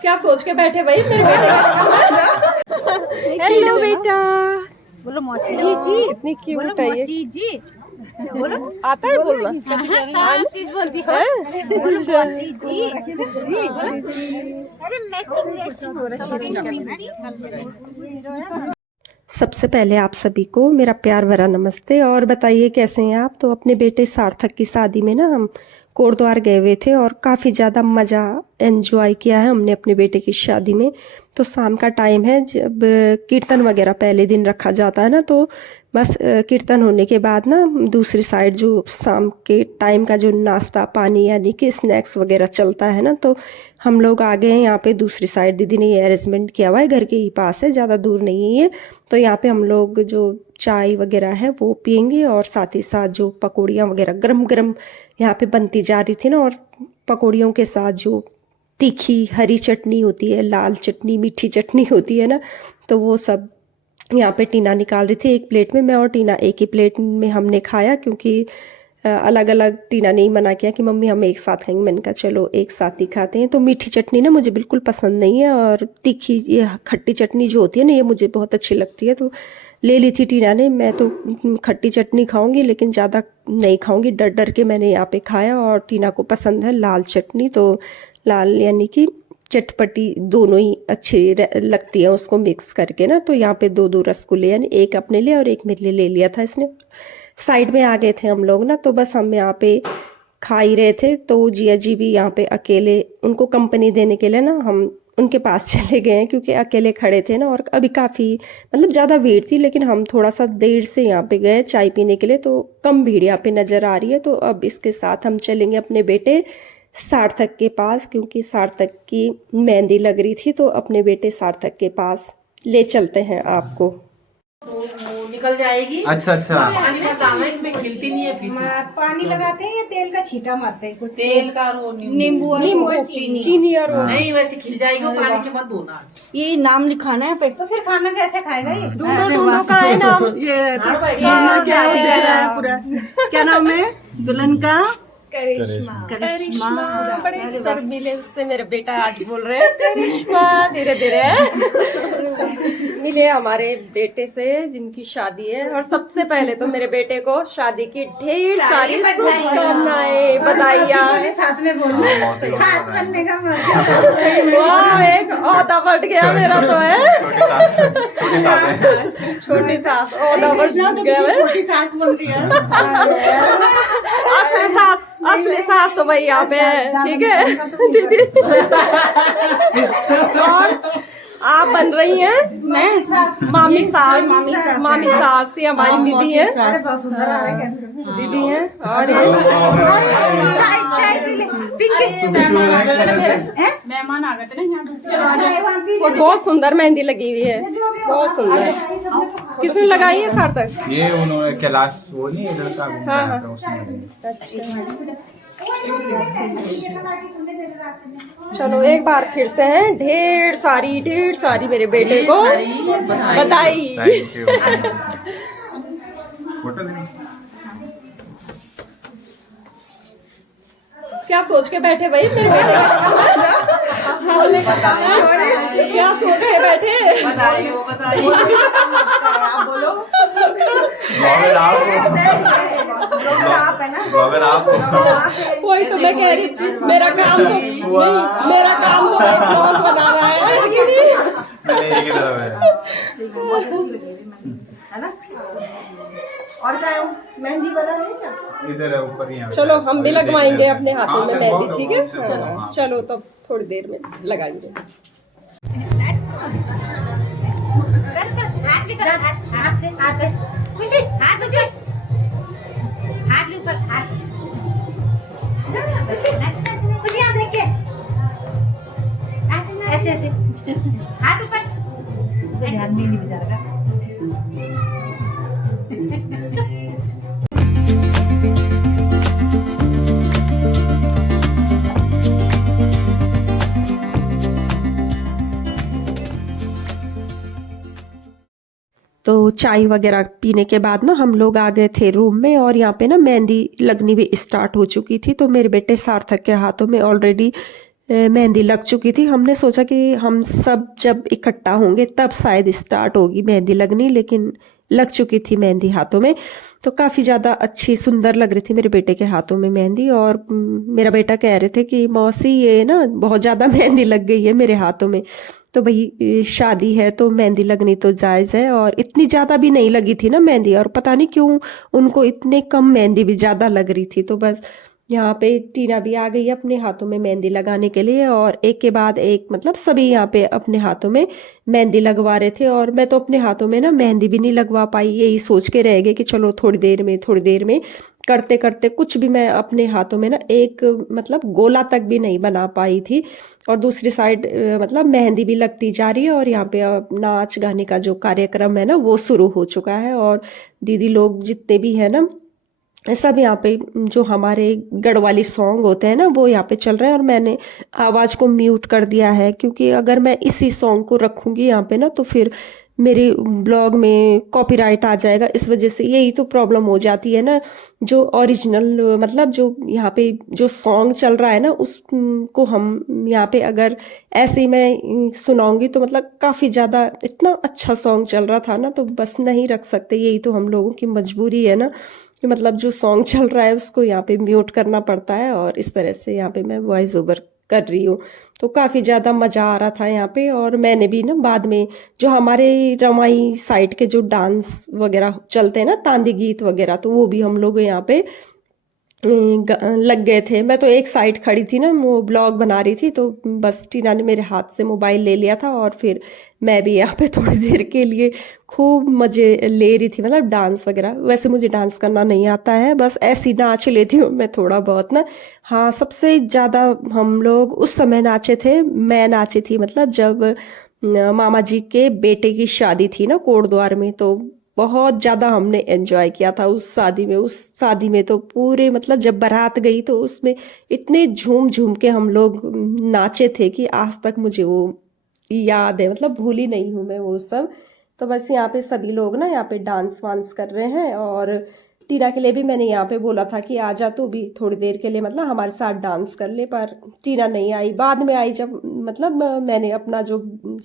क्या सोच के बैठे भाई मेरे बेटे? हेलो बेटा, बोलो मौसी जी, कितनी क्यूट बोलो है ये। मौसी जी, बोलो आता है बोलना? सब चीज बोलती हो। बोलो मौसी जी, अरे मैचिंग हो रही है। सबसे पहले आप सभी को मेरा प्यार भरा नमस्ते। और बताइए कैसे हैं आप? तो अपने बेटे सार्थक की शादी में ना हम कोटद्वार गए हुए थे और काफ़ी ज़्यादा मज़ा एंजॉय किया है हमने अपने बेटे की शादी में। तो शाम का टाइम है, जब कीर्तन वगैरह पहले दिन रखा जाता है ना, तो बस कीर्तन होने के बाद ना दूसरी साइड जो शाम के टाइम का जो नाश्ता पानी यानी कि स्नैक्स वगैरह चलता है ना, तो हम लोग आ गए हैं यहाँ पे दूसरी साइड। दीदी ने ये अरेंजमेंट किया हुआ है, घर के ही पास है, ज़्यादा दूर नहीं है ये। तो यहाँ पे हम लोग जो चाय वगैरह है वो पियेंगे और साथ ही साथ जो पकौड़ियाँ वगैरह गरम गरम यहाँ पे बनती जा रही थी ना, और पकौड़ियों के साथ जो तीखी हरी चटनी होती है, लाल चटनी, मीठी चटनी होती है ना, तो वो सब यहाँ पे टीना निकाल रही थी एक प्लेट में। मैं और टीना एक ही प्लेट में हमने खाया, क्योंकि अलग अलग टीना ने ही मना किया कि मम्मी हम एक साथ खाएंगे। मैंने कहा चलो एक साथ ही खाते हैं। तो मीठी चटनी ना मुझे बिल्कुल पसंद नहीं है, और तीखी ये खट्टी चटनी जो होती है ना, ये मुझे बहुत अच्छी लगती है। तो ले ली थी टीना ने। मैं तो खट्टी चटनी खाऊंगी लेकिन ज़्यादा नहीं खाऊंगी, डर डर के मैंने यहाँ पे खाया। और टीना को पसंद है लाल चटनी, तो लाल यानी कि चटपटी दोनों ही अच्छी लगती है उसको मिक्स करके ना। तो यहाँ पे दो दो रसगुल्ले, यानी एक अपने लिए और एक मेरे लिए ले लिया था इसने। साइड में आ गए थे हम लोग ना, तो बस हम यहाँ पे खा ही रहे थे। तो जिया जी भी यहाँ पे अकेले, उनको कंपनी देने के लिए ना हम उनके पास चले गए हैं, क्योंकि अकेले खड़े थे ना, और अभी काफ़ी मतलब ज़्यादा भीड़ थी, लेकिन हम थोड़ा सा देर से यहाँ पे गए चाय पीने के लिए, तो कम भीड़ यहाँ पे नज़र आ रही है। तो अब इसके साथ हम चलेंगे अपने बेटे सार्थक के पास, क्योंकि सार्थक की मेहंदी लग रही थी, तो अपने बेटे सार्थक के पास ले चलते हैं आपको। वो निकल जाएगी। अच्छा अच्छा, पानी मसाला इसमें खिलती नहीं है फिर। पानी लगाते हैं या तेल का छींटा मारते हैं? कुछ तेल का और वो नींबू और चीनी और वो नहीं, वैसे खिल जाएगी वो, पानी से मत धोना। ये नाम लिखाना है पे, तो फिर खाना कैसे खाएगा ये? ढूंढो का है नाम। ये हाँ, क्या हो गया पूरा? क्या नाम है दुल्हन का? करिश्मा। बड़े शर्मीले से मेरे बेटा आज बोल रहे हैं करिश्मा। धीरे धीरे मिले हमारे बेटे से जिनकी शादी है। और सबसे पहले तो मेरे बेटे को शादी की ढेर सारी शुभकामनाएं, बधाइयाँ। साथ में बोलना, सास बनने का वाह, एक औदा बढ़ गया मेरा तो है। छोटी सास है। छोटी सास औदा बढ़ गया है। छोटी सास बन रही है। असली सास तो भाई यहाँ पे है, ठीक है दीदी। और आप बन रही हैं मामी सास। मामी सास ये हमारी दीदी है, बहुत सुंदर आ रहा है दीदी है। और मेहमान आ गए थे ना, और बहुत सुंदर मेहंदी लगी हुई है, बहुत सुंदर। किसने लगाई है सार्थक? ये उन्होंने कैलाश, वो नहीं इधर का हाँ, हाँ। उसने। चलो एक बार फिर से हैं, ढेर सारी मेरे बेटे को बधाई। Thank you. फोटो क्या सोच के बैठे भाई मेरे बेटे? क्या सोच के बैठे? बताइए वो बताइए। बोलो अगर आप वही तो मैं कह रही थी, मेरा काम तो नहीं, मेरा काम तो भाई ब्लॉग बना रहा है। एक ही तरफ है। है ना? और क्या है? मेहंदी वाला है क्या? इधर है ऊपर ही है। चलो हम भी लगवाएंगे अपने हाथों में हाँ, मेहंदी, ठीक है? चलो, चलो हाँ। चलो तब थोड़ी देर में लगाएंगे। हाथ से खुशी, हाथ खुशी, हाथ ऊपर, हाथ खुशी, यहाँ देख के ऐसे ऐसे हाथ ऊपर, ध्यान में नहीं बेचारा। तो चाय वगैरह पीने के बाद ना हम लोग आ गए थे रूम में, और यहाँ पे ना मेहंदी लगनी भी स्टार्ट हो चुकी थी। तो मेरे बेटे सार्थक के हाथों में ऑलरेडी मेहंदी लग चुकी थी। हमने सोचा कि हम सब जब इकट्ठा होंगे तब शायद स्टार्ट होगी मेहंदी लगनी, लेकिन लग चुकी थी मेहंदी हाथों में। तो काफ़ी ज़्यादा अच्छी सुंदर लग रही थी मेरे बेटे के हाथों में मेहंदी। और मेरा बेटा कह रहे थे कि मौसी ये ना बहुत ज़्यादा मेहंदी लग गई है मेरे हाथों में। तो भाई शादी है तो मेहंदी लगनी तो जायज़ है, और इतनी ज़्यादा भी नहीं लगी थी ना मेहंदी, और पता नहीं क्यों उनको इतने कम मेहंदी भी ज़्यादा लग रही थी। तो बस यहाँ पे टीना भी आ गई है अपने हाथों में मेहंदी लगाने के लिए, और एक के बाद एक मतलब सभी यहाँ पे अपने हाथों में मेहंदी लगवा रहे थे। और मैं तो अपने हाथों में ना मेहंदी भी नहीं लगवा पाई, यही सोच के रह गए कि चलो थोड़ी देर में करते करते कुछ भी मैं अपने हाथों में ना एक मतलब गोला तक भी नहीं बना पाई थी। और दूसरी साइड मतलब मेहंदी भी लगती जा रही है, और यहाँ पे नाच गाने का जो कार्यक्रम है ना वो शुरू हो चुका है। और दीदी लोग जितने भी है ना सब यहाँ पे जो हमारे गढ़वाली सॉन्ग होते हैं ना वो यहाँ पे चल रहे हैं। और मैंने आवाज़ को म्यूट कर दिया है, क्योंकि अगर मैं इसी सॉन्ग को रखूँगी यहाँ पे ना तो फिर मेरे ब्लॉग में कॉपीराइट आ जाएगा। इस वजह से यही तो प्रॉब्लम हो जाती है ना, जो ओरिजिनल मतलब जो यहाँ पे जो सॉन्ग चल रहा है ना उसको हम यहाँ पे अगर ऐसे ही मैं सुनाऊंगी तो मतलब काफ़ी ज़्यादा इतना अच्छा सॉन्ग चल रहा था ना, तो बस नहीं रख सकते। यही तो हम लोगों की मजबूरी है ना कि मतलब जो सॉन्ग चल रहा है उसको यहाँ पे म्यूट करना पड़ता है, और इस तरह से यहाँ पे मैं वॉइस ओवर कर रही हूँ। तो काफ़ी ज़्यादा मज़ा आ रहा था यहाँ पे। और मैंने भी ना बाद में जो हमारे रमाई साइड के जो डांस वगैरह चलते हैं ना तांदी गीत वगैरह, तो वो भी हम लोग यहाँ पे लग गए थे। मैं तो एक साइड खड़ी थी ना, वो ब्लॉग बना रही थी, तो बस टीना ने मेरे हाथ से मोबाइल ले लिया था, और फिर मैं भी यहाँ पे थोड़ी देर के लिए खूब मज़े ले रही थी, मतलब डांस वगैरह। वैसे मुझे डांस करना नहीं आता है, बस ऐसी नाच लेती हूँ मैं थोड़ा बहुत ना। हाँ, सबसे ज़्यादा हम लोग उस समय नाचे थे, मैं नाची थी मतलब जब मामा जी के बेटे की शादी थी ना कोटद्वार में। तो बहुत ज़्यादा हमने एंजॉय किया था उस शादी में तो पूरे मतलब जब बारात गई तो उसमें इतने झूम झूम के हम लोग नाचे थे कि आज तक मुझे वो याद है, मतलब भूली नहीं हूँ मैं वो सब। तो बस यहाँ पे सभी लोग ना यहाँ पे डांस वांस कर रहे हैं, और टीना के लिए भी मैंने यहाँ पे बोला था कि आजा तो भी थोड़ी देर के लिए मतलब हमारे साथ डांस कर ले, पर टीना नहीं आई। बाद में आई जब मतलब मैंने अपना जो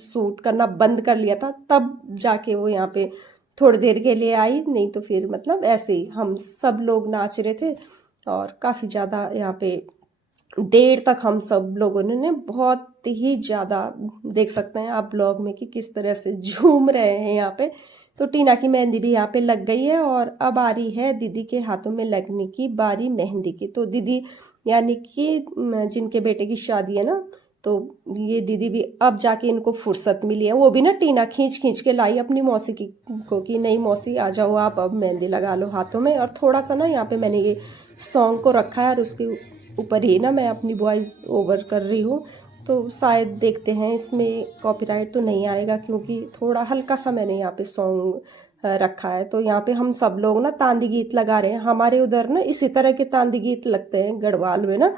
शूट करना बंद कर लिया था तब जाके वो यहाँ पे थोड़ी देर के लिए आई, नहीं तो फिर मतलब ऐसे ही हम सब लोग नाच रहे थे। और काफ़ी ज़्यादा यहाँ पे देर तक हम सब लोगों ने बहुत ही ज़्यादा देख सकते हैं आप ब्लॉग में कि किस तरह से झूम रहे हैं यहाँ पे। तो टीना की मेहंदी भी यहाँ पे लग गई है, और अब आ रही है दीदी के हाथों में लगने की बारी मेहंदी की। तो दीदी यानी कि जिनके बेटे की शादी है ना, तो ये दीदी भी अब जाके इनको फुर्सत मिली है। वो भी ना टीना खींच खींच के लाई अपनी मौसी को कि नहीं मौसी आ जाओ आप, अब मेहंदी लगा लो हाथों में। और थोड़ा सा ना यहाँ पे मैंने ये सॉन्ग को रखा है, और उसके ऊपर ही ना मैं अपनी वॉइस ओवर कर रही हूँ। तो शायद देखते हैं इसमें कॉपीराइट तो नहीं आएगा, क्योंकि थोड़ा हल्का सा मैंने यहाँ पे सॉन्ग रखा है। तो यहाँ पे हम सब लोग ना तांदी गीत लगा रहे हैं। हमारे उधर ना इसी तरह के तांदी गीत लगते हैं गढ़वाल में ना,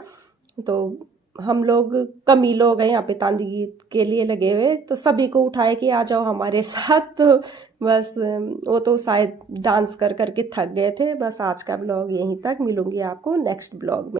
तो हम लोग कम ही लोग हैं यहाँ पे तांदी गीत के लिए लगे हुए। तो सभी को उठाए कि आ जाओ हमारे साथ। तो बस वो तो शायद डांस कर करके थक गए थे। बस आज का ब्लॉग यहीं तक, मिलूंगी आपको नेक्स्ट ब्लॉग में।